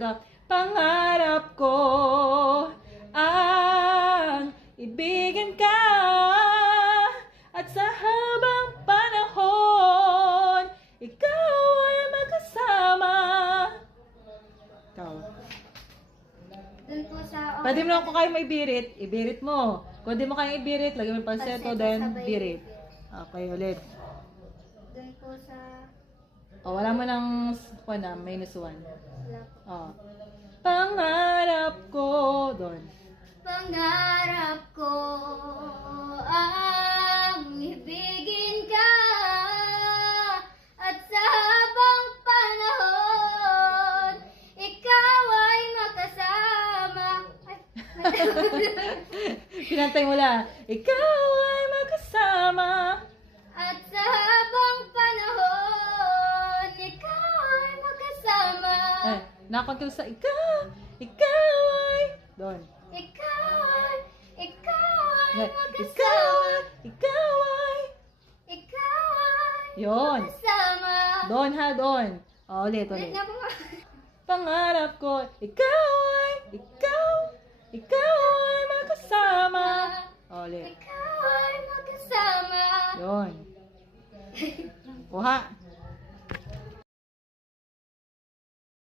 ito. Pangarap ko ang ibigin ka at sa habang panahon ikaw ay magkasama. Ikaw. Dun po sa... Pwede mo lang kung kayo may birit, ibirit mo. Kung di mo kayang ibirit, lagyan mo yung falsetto, then sabay birit. Okay, ulit. Dun po sa... O, wala mo ng minus 1. Wala po. O. Pangarap ko, doon. Pangarap ko ang ibigin ka at sa habang panahon ikaw ay makasama. Pinantay mo lang. Ikaw ay magkasama. At sa habang panahon ikaw ay makasama. Nakontrol sa ikaw ay, doon. Ikaw ay Ikaw makasama. ay, Ikaw ay Yun. makasama. Doon ha, doon. O, ulit. Ulit na po. Pangarap ko, ikaw ay magkasama. O, ulit. Ikaw ay magkasama. Yun. Kuha.